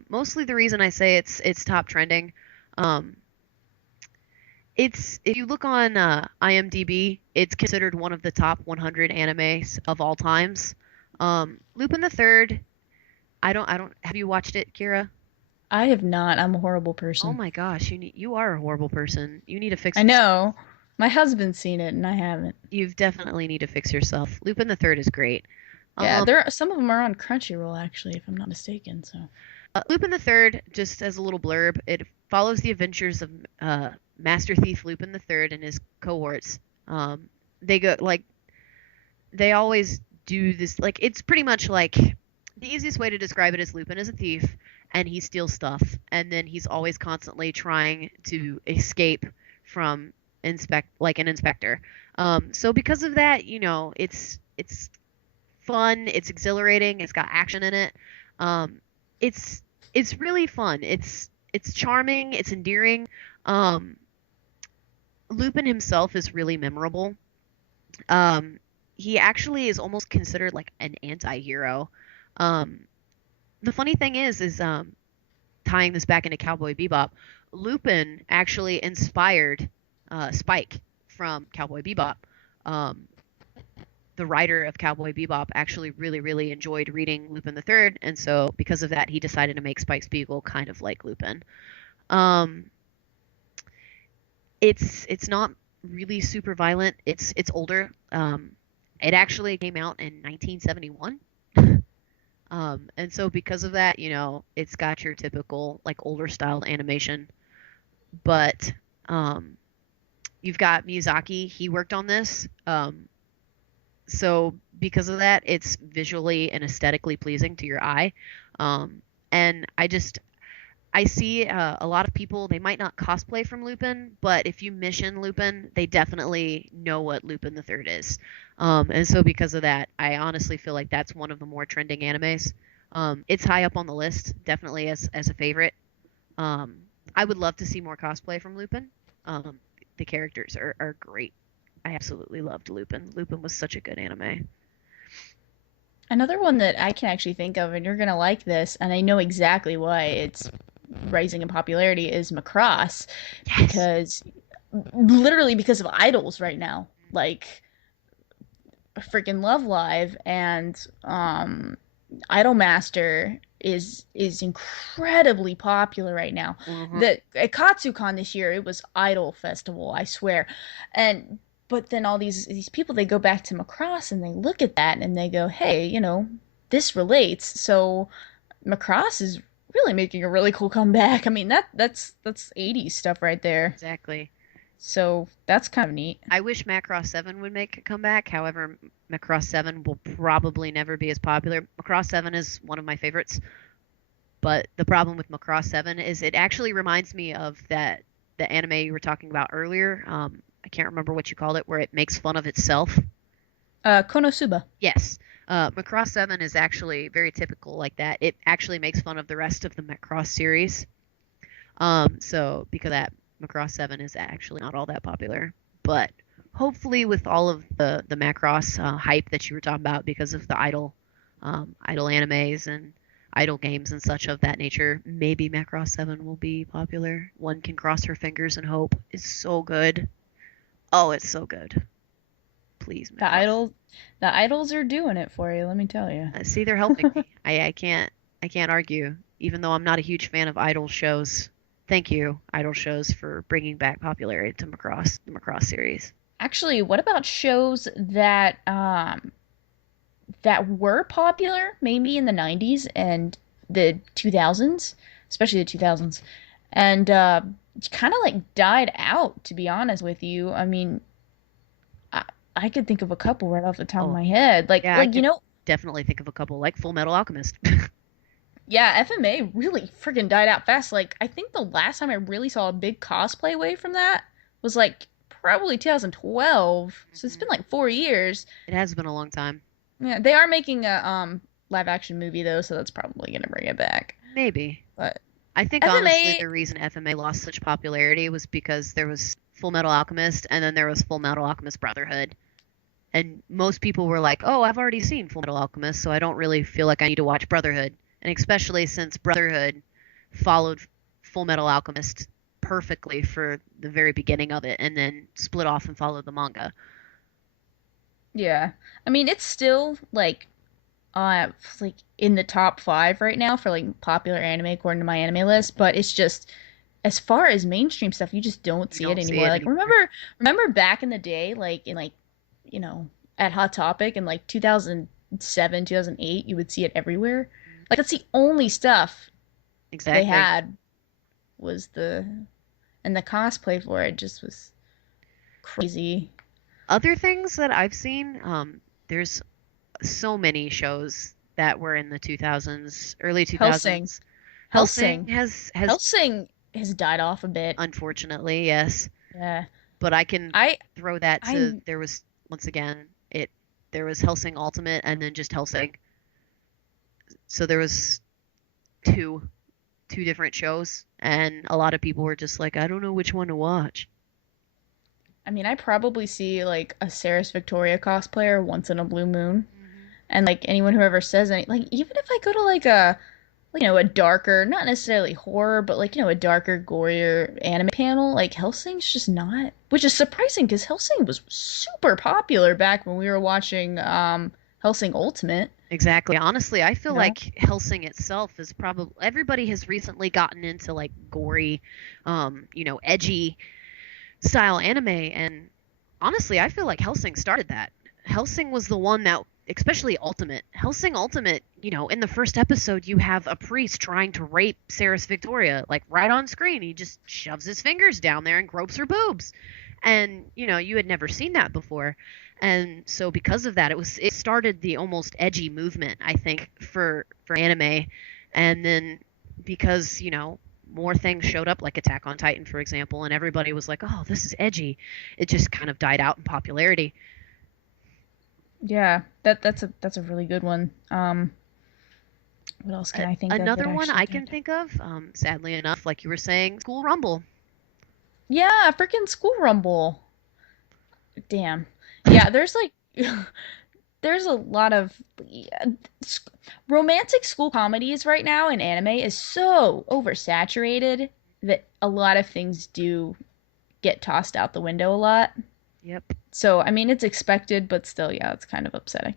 Mostly the reason I say it's top trending. Um, It's if you look on IMDb, it's considered one of the top 100 animes of all times. Lupin the Third. I don't. Have you watched it, Kira? I have not. I'm a horrible Oh person. my gosh, you are a horrible person. You need to fix I yourself. know. My husband's seen it and I haven't. You definitely need to fix yourself. Lupin the Third is great. Yeah, Um, some of them are on Crunchyroll actually, if I'm not mistaken. So Lupin the Third, just as a little blurb, it follows the adventures of Master Thief Lupin the Third and his cohorts. Um, they go like they always do this. Like it's pretty much like the easiest way to describe it is Lupin is a thief and he steals stuff, and then he's always constantly trying to escape from an inspector. So because of that, it's fun, it's exhilarating, it's got action in it. Um, it's it's really fun. It's charming, it's endearing. Um, Lupin himself is really memorable. Um, he actually is almost considered like an anti-hero. Um, the funny thing is tying this back into Cowboy Bebop, Lupin actually inspired Spike from Cowboy Bebop. Um, the writer of Cowboy Bebop actually really, really enjoyed reading Lupin the Third, and so because of that, he decided to make Spike Spiegel kind of like Lupin. Um, it's not really super violent. It's older. It actually came out in 1971. And so because of that, it's got your typical like older style animation, but um, you've got Miyazaki. He worked on this. So because of that, it's visually and aesthetically pleasing to your eye. Um, and I see a lot of people, they might not cosplay from Lupin, but if you mission Lupin, they definitely know what Lupin the Third is. And so because of that, I honestly feel like that's one of the more trending animes. It's high up on the list, definitely as a favorite. Um, I would love to see more cosplay from Lupin. Um, the characters are great. I absolutely loved Lupin. Lupin was such a good anime. another one that I can actually think of, and you're gonna like this, and I know exactly why it's rising in popularity, is Macross, Yes. because literally because of idols right now, like freaking Love Live and Idolmaster is incredibly popular right now. Hmm. The at Katsucon this year, it was Idol Festival, I swear. And but then all these people, they go back to Macross and they look at that and they go, "Hey, this relates." So Macross is really making a really cool comeback. I mean, that's 80s stuff right there. Exactly. So that's kind of neat. I wish Macross 7 would make a comeback. However, Macross 7 will probably never be as popular. Macross 7 is one of my favorites, but the problem with Macross 7 is it actually reminds me of the anime you were talking about earlier. I can't remember what you called it, where it makes fun of itself. Konosuba. Yes. Macross 7 is actually very typical like that. It actually makes fun of the rest of the Macross series. So because of that, Macross 7 is actually not all that popular. But hopefully, with all of the Macross hype that you were talking about, because of the idol animes and idol games and such of that nature, maybe Macross 7 will be popular. One can cross her fingers and hope. It's so good. Oh, it's so good. Please, The Macross. idols, the idols are doing it for you. Let me tell you. See, they're helping me. I can't argue, even though I'm not a huge fan of idol shows. Thank you, idol shows, for bringing back popularity to the Macross series. Actually, what about shows that were popular maybe in the 90s and the 2000s, especially the 2000s, and kind of like died out, to be honest with you. I mean, I, I could think of a couple right off the top of Oh, my head. Like yeah, I like could definitely think of a couple, like Full Metal Alchemist. yeah, FMA really freaking died out fast. Like I think the last time I really saw a big cosplay wave from that was like probably 2012. So it's been Mhm. like 4 years. It has been a long time. Yeah, they are making a live action movie though, so that's probably gonna bring it back. Maybe. But I think honestly FMA, the reason FMA lost such popularity was because there was Full Metal Alchemist and then there was Full Metal Alchemist Brotherhood. And most people were like, "Oh, I've already seen Full Metal Alchemist, so I don't really feel like I need to watch Brotherhood." And especially since Brotherhood followed Full Metal Alchemist perfectly for the very beginning of it and then split off and followed the manga. Yeah. I mean, it's still like in the top 5 right now for like popular anime according to my anime list, but it's just as far as mainstream stuff, you just don't You see it don't see anymore. it Like anymore. remember back in the day, like in like, you know, at Hot Topic in like 2007, 2008, you would see it everywhere. Like that's the only stuff they Exactly. had was and the cosplay for it just was crazy. Other things that I've seen, there's so many shows that were in the 2000s, early Hellsing. 2000s. Helsing Hellsing. has Hellsing has died off a bit. unfortunately, yes, Yeah. but I can I throw that to I there was once again it there was Helsing Ultimate and then just Helsing. So there was two two different shows and a lot of people were just like, I don't know which one to watch. I mean, I probably see like a Ceres Victoria cosplayer once in a blue moon. Hmm. And like anyone who ever says any like even if I go to like a a darker, not necessarily horror, but like, a darker, gorier anime panel, like Hellsing's just not, which is surprising because Hellsing was super popular back when we were watching Hellsing Ultimate, Exactly. Honestly, I feel you know? like Helsing itself is probably everybody has recently gotten into like gory, edgy style anime, and honestly, I feel like Helsing started that. Helsing was the one that, especially Ultimate. Helsing Ultimate, in the first episode, you have a priest trying to rape Ceres Victoria, like right on screen. He just shoves his fingers down there and gropes her boobs. And, you had never seen that before. And so because of that, it started the almost edgy movement, I think, for anime. And then because, more things showed up like Attack on Titan, for example, and everybody was like, "Oh, this is edgy." It just kind of died out in popularity. Yeah, that's a really good one. What else can I think of that Another one actually I can did? think of, sadly enough, like you were saying, School Rumble. Yeah, freaking School Rumble. Damn. Yeah, there's like there's a lot of yeah, romantic school comedies right now in anime is so oversaturated that a lot of things do get tossed out the window a lot. Yep. So, I mean, it's expected, but still, yeah, it's kind of upsetting.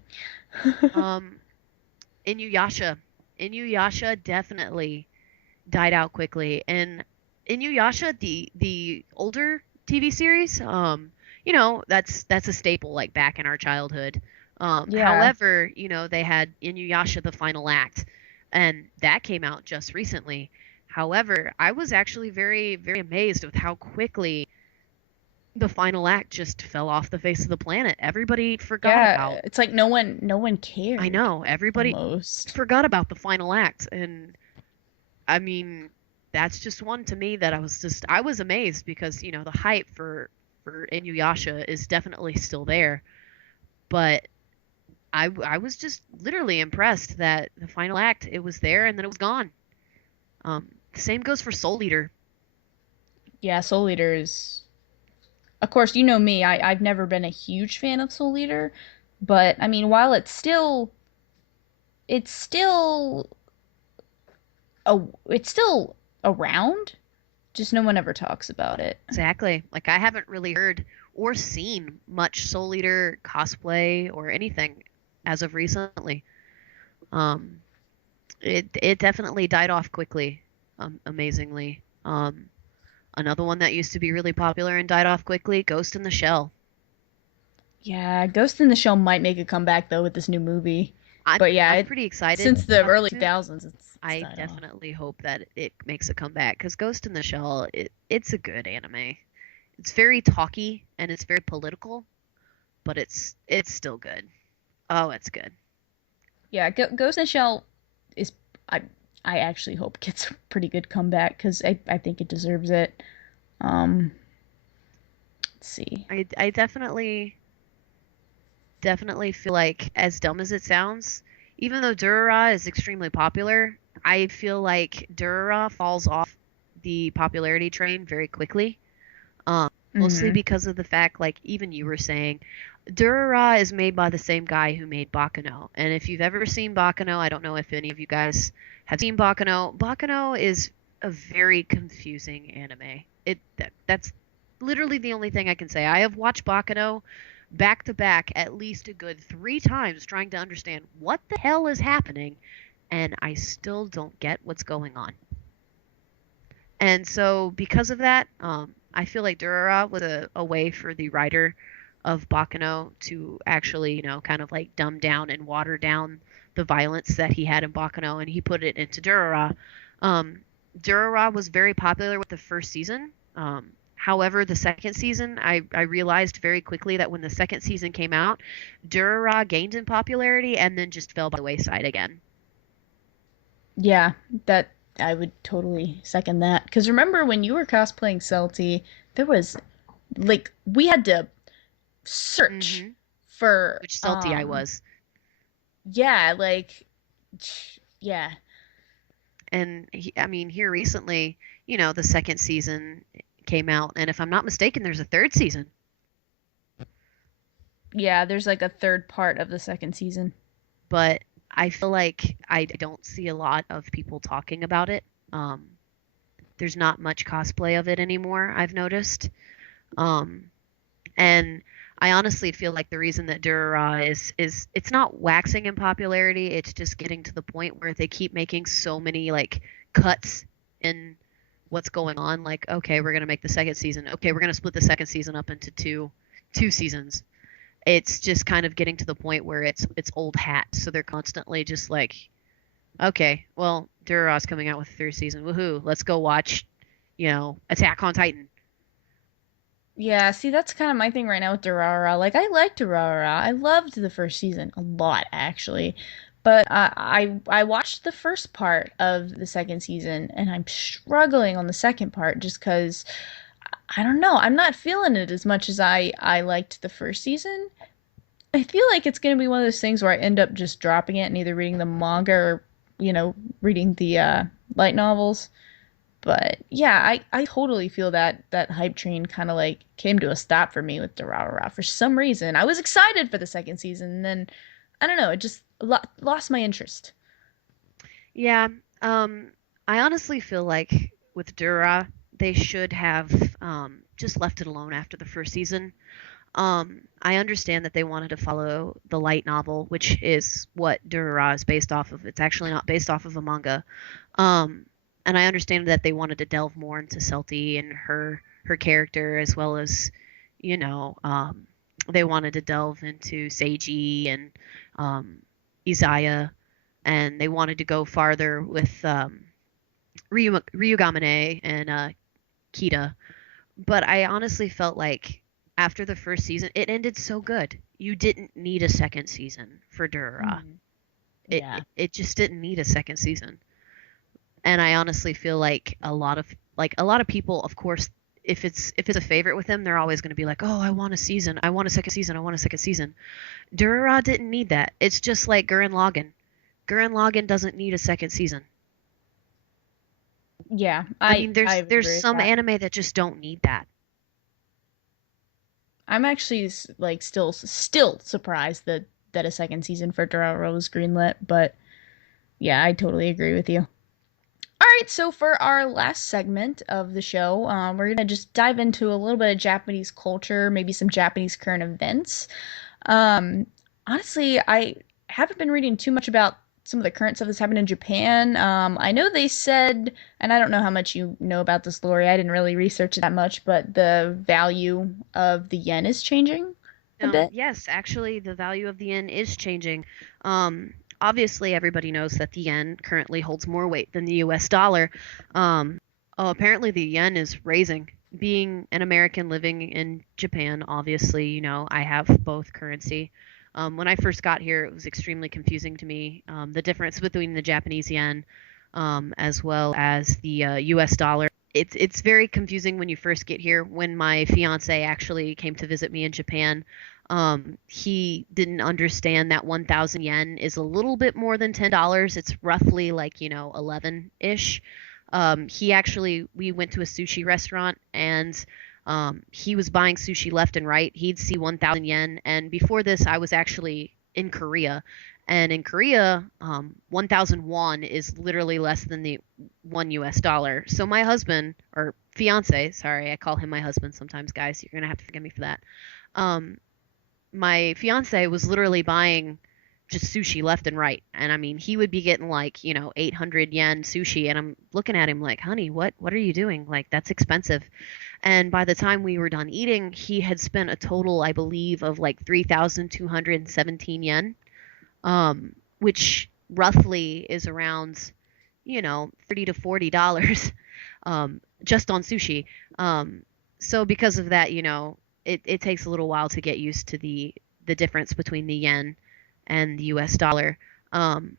Um, Inuyasha. Inuyasha definitely died out quickly, and Inuyasha, the older TV series, that's a staple like back in our childhood. Yeah. However, they had Inuyasha the final act, and that came out just recently. However, I was actually very, very amazed with how quickly the final act just fell off the face of the planet. Everybody forgot about. Yeah, it's like no one I cared know, everybody almost. forgot about the final act, and I mean, that's just one to me that I was amazed because, the hype for Inuyasha is definitely still there, but I was just literally impressed that the final act it was there and then it was gone. The same goes for Soul Eater. Yeah, Soul Eater is of course, you know me, I've never been a huge fan of Soul Eater, but I mean, while it's still it's still around, just no one ever talks about it. Exactly. Like I haven't really heard or seen much Soul Eater cosplay or anything as of recently. Um, it definitely died off quickly, amazingly. Another one that used to be really popular and died off quickly, Ghost in the Shell. Yeah, Ghost in the Shell might make a comeback though with this new movie. I'm But yeah, I'm pretty excited since the about early it. 2000s, it's I died off. definitely hope that it makes a comeback because Ghost in the Shell, it's a good anime. It's very talky and it's very political, but it's still good. Oh, it's good. Yeah, Ghost in the Shell is I I actually hope gets a pretty good comeback because I think it deserves it. Um, let's see. I definitely feel like, as dumb as it sounds, even though Durara is extremely popular, I feel like Durara falls off the popularity train very quickly. Mostly Hmm. because of the fact, like even you were saying, Durara is made by the same guy who made Baccano. And if you've ever seen Baccano, I don't know if any of you guys have seen Baccano. Baccano is a very confusing anime. That's literally the only thing I can say. I have watched Baccano back to back at least a good 3 times trying to understand what the hell is happening, and I still don't get what's going on. And so because of that, I feel like Durara was a way for the writer of Baccano to actually, kind of like dumb down and water down the violence that he had in Baccano, and he put it into Durara. Um, Durara was very popular with the first season. However, the second season, I realized very quickly that when the second season came out, Durara gained in popularity and then just fell by the wayside again. Yeah, that I would totally second that. Because remember when you were cosplaying Celty, there was like we had to search Hmm. for Which salty I was. yeah, like yeah. And I mean, here recently, the second season came out, and if I'm not mistaken, there's a third season. Yeah, there's like a third part of the second season. But I feel like I don't see a lot of people talking about it. Um, there's not much cosplay of it anymore, I've noticed. Um, and I honestly feel like the reason that Durara is it's not waxing in popularity, it's just getting to the point where they keep making so many like cuts in what's going on. Like, okay, we're gonna make the second season. Okay, we're gonna split the second season up into two seasons. It's just kind of getting to the point where it's old hat. So they're constantly just like, okay, well, Durara's coming out with a third season. Woohoo! Let's go watch, Attack on Titan. Yeah, see, that's kind of my thing right now with Durara. Like, I liked Durara. I loved the first season a lot, actually. But I watched the first part of the second season, and I'm struggling on the second part just because I don't know. I'm not feeling it as much as I liked the first season. I feel like it's gonna be one of those things where I end up just dropping it and either reading the manga or, reading the light novels. But yeah, I totally feel that hype train kind of like came to a stop for me with Durarara for some reason. I was excited for the second season, and then I don't know, it just lost my interest. Yeah, I honestly feel like with Dura, they should have just left it alone after the first season. I understand that they wanted to follow the light novel, which is what Durara is based off of. It's actually not based off of a manga. Um, and I understand that they wanted to delve more into Celti and her character, as well as, you know, um, they wanted to delve into Seiji and um, Izaya, and they wanted to go farther with Ryugamane and Kita. But I honestly felt like after the first season, it ended so good. You didn't need a second season for Dura. Mm, It yeah. it just didn't need a second season. And I honestly feel like a lot of people, of course, if it's a favorite with them, they're always going to be like, "Oh, I want a season. I want a second season. I want a second season." Dura didn't need that. It's just like Gurren Lagann. Gurren Lagann doesn't need a second season. Yeah, I I mean, I there's would there's agree with some that. anime that just don't need that. I'm actually like still surprised that a second season for Durarara was greenlit, but yeah, I totally agree with you. All right, so for our last segment of the show, we're gonna just dive into a little bit of Japanese culture, maybe some Japanese current events. Um, Honestly, I haven't been reading too much about some of the current stuff that's happened in Japan. I know they said, and I don't know how much you know about this, Lori. I didn't really research it that much, but the value of the yen is changing a bit. Yes, actually, the value of the yen is changing. Obviously, everybody knows that the yen currently holds more weight than the U.S. dollar. Apparently, the yen is raising. Being an American living in Japan, obviously, I have both currency. When I first got here, it was extremely confusing to me, the difference between the Japanese yen, as well as the U.S. dollar. It's very confusing when you first get here. When my fiance actually came to visit me in Japan, he didn't understand that 1,000 yen is a little bit more than $10. It's roughly like, 11-ish. We went to a sushi restaurant, and he was buying sushi left and right. He'd see 1,000 yen. And before this, I was actually in Korea. And in Korea, 1,000 won is literally less than the $1. So my husband, or fiance, sorry, I call him my husband sometimes, guys. You're gonna have to forgive me for that. Um, my fiance was literally buying just sushi left and right. And I mean, he would be getting like, 800 yen sushi. And I'm looking at him like, honey, what are you doing? Like, that's expensive. And by the time we were done eating, he had spent a total, I believe, of like 3,217 yen, which roughly is around, $30 to $40, just on sushi. Um, so because of that, it takes a little while to get used to the difference between the yen and the US dollar. Um,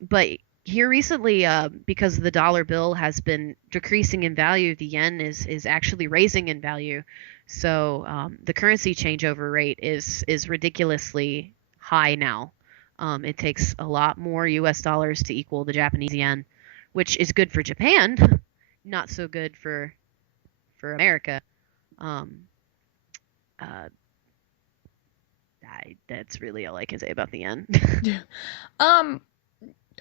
but here recently, because the dollar bill has been decreasing in value, the yen is actually raising in value. So the currency changeover rate is ridiculously high now. It takes a lot more US dollars to equal the Japanese yen, which is good for Japan, not so good for America. Um, uh, that's really all I can say about the yen. Um,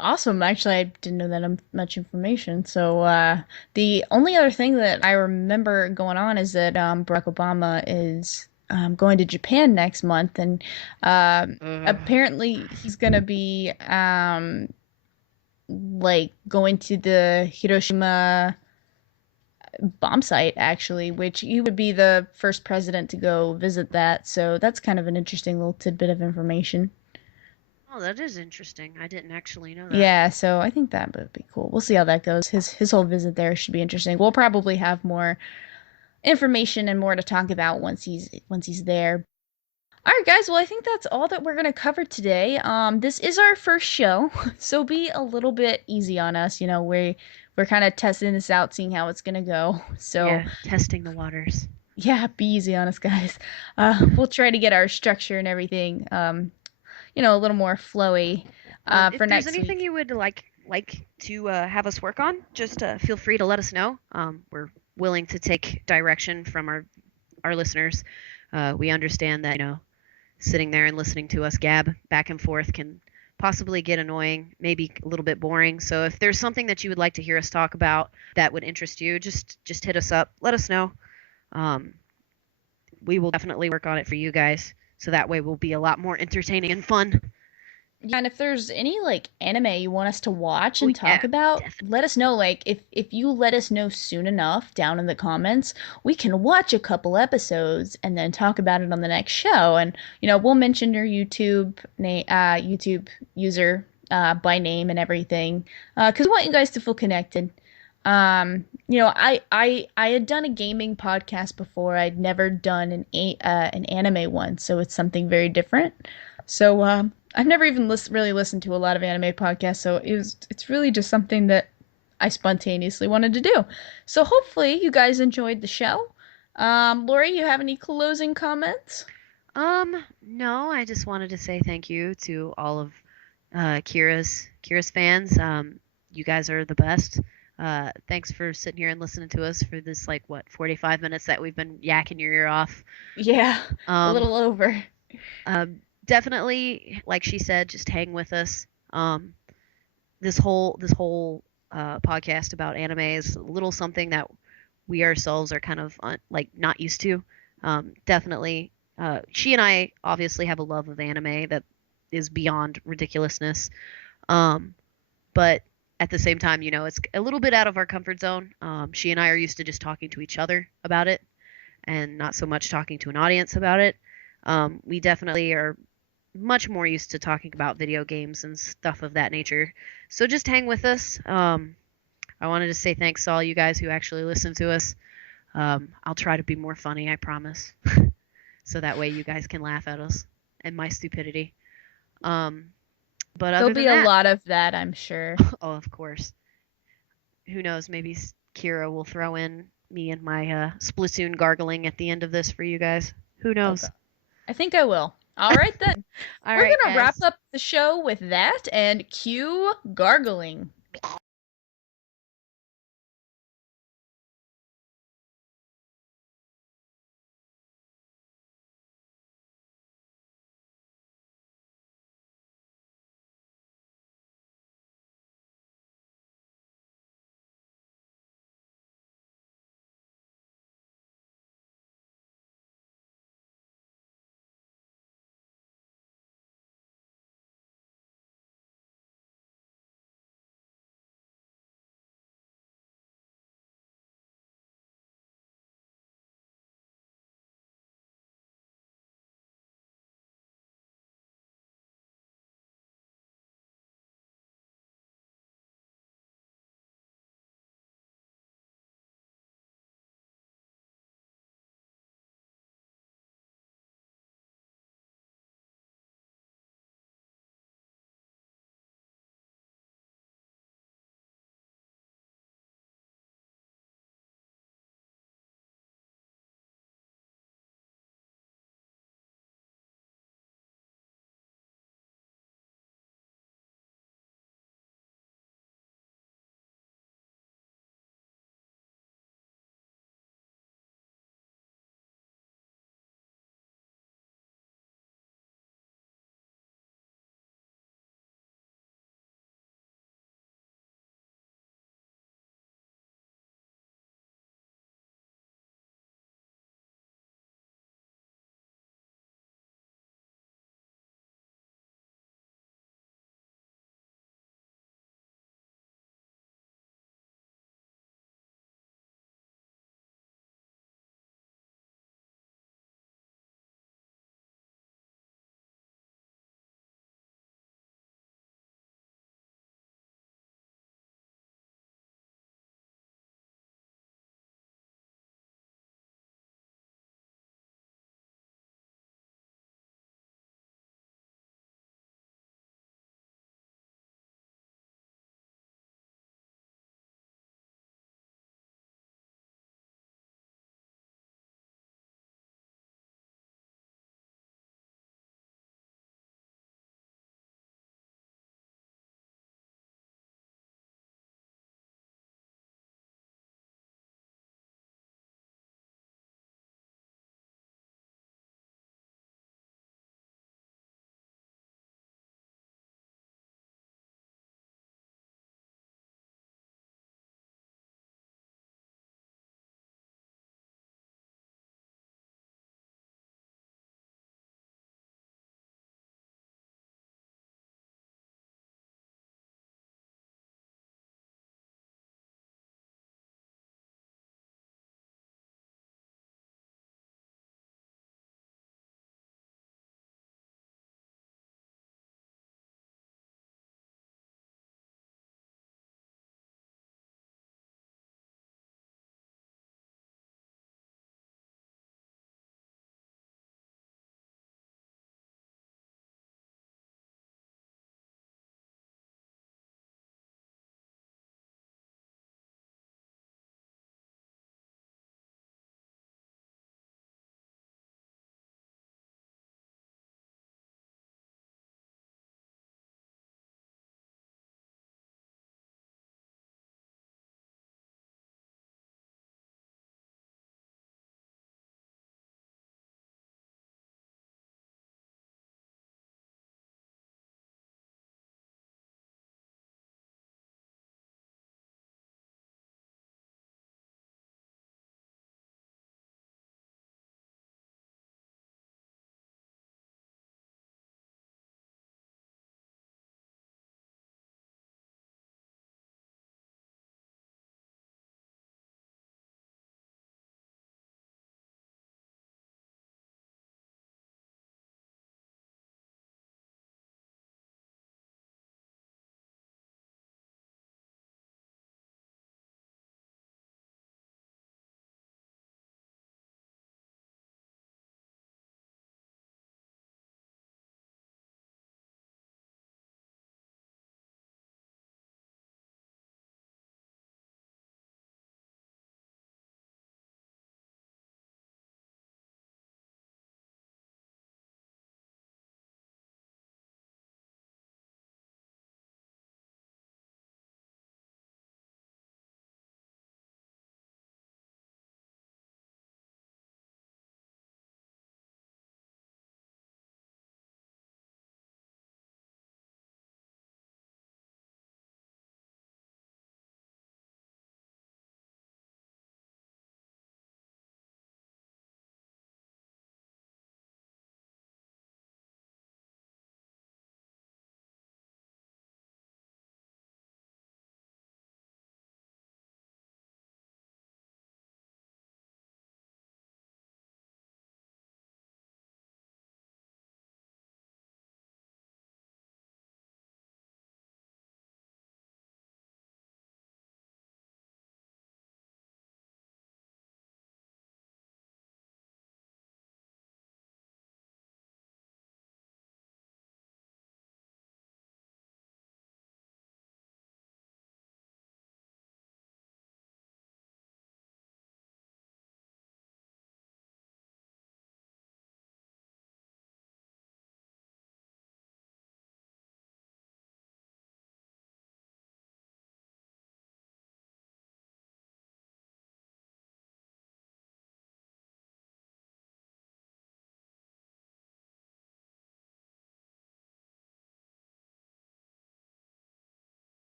Awesome. Actually, I didn't know that much information. So, the only other thing that I remember going on is that Barack Obama is going to Japan next month, and Ugh. apparently he's gonna be like going to the Hiroshima bomb site, actually, which he would be the first president to go visit that. So that's kind of an interesting little tidbit of information. Oh, that is interesting. I didn't actually know that. Yeah, so I think that would be cool. We'll see how that goes. His whole visit there should be interesting. We'll probably have more information and more to talk about once he's there. All right, guys. Well, I think that's all that we're gonna cover today. This is our first show, so be a little bit easy on us. We're kind of testing this out, seeing how it's gonna go. So Yeah, testing the waters. yeah, be easy on us, guys. We'll try to get our structure and everything, a little more flowy, If for there's next anything week. you would like to have us work on, just feel free to let us know. We're willing to take direction from our listeners. We understand that sitting there and listening to us gab back and forth can possibly get annoying, maybe a little bit boring. So if there's something that you would like to hear us talk about that would interest you, just hit us up. Let us know. Um, we will definitely work on it for you guys, so that way we'll be a lot more entertaining and fun. Yeah, and if there's any like anime you want us to watch Oh and talk yeah, about, definitely. let us know. Like if you let us know soon enough down in the comments, we can watch a couple episodes and then talk about it on the next show. And we'll mention your YouTube user by name and everything, because we want you guys to feel connected. I had done a gaming podcast before. I'd never done an anime one, so it's something very different. So I've never even really listened to a lot of anime podcasts, so it's really just something that I spontaneously wanted to do. So hopefully you guys enjoyed the show. Lori, you have any closing comments? No, I just wanted to say thank you to all of Kira's fans. You guys are the best. Thanks for sitting here and listening to us for this, like, what, 45 minutes that we've been yakking your ear off. Yeah, a Um, little over. Definitely, like she said, just hang with us. This whole podcast about anime is a little something that we ourselves are kind of like not used to. Definitely, she and I obviously have a love of anime that is beyond ridiculousness. Um, but at the same time, it's a little bit out of our comfort zone. She and I are used to just talking to each other about it and not so much talking to an audience about it. We definitely are much more used to talking about video games and stuff of that nature. So just hang with us. I wanted to say thanks to all you guys who actually listen to us. I'll try to be more funny, I promise. So that way you guys can laugh at us and my stupidity. Um, but There'll other be than a that, lot of that, I'm sure. oh, of course, who knows? Maybe Kira will throw in me and my Splatoon gargling at the end of this for you guys. Who Oh knows? god. I think I will. All right then. All We're right, gonna wrap guys. up the show with that and cue gargling.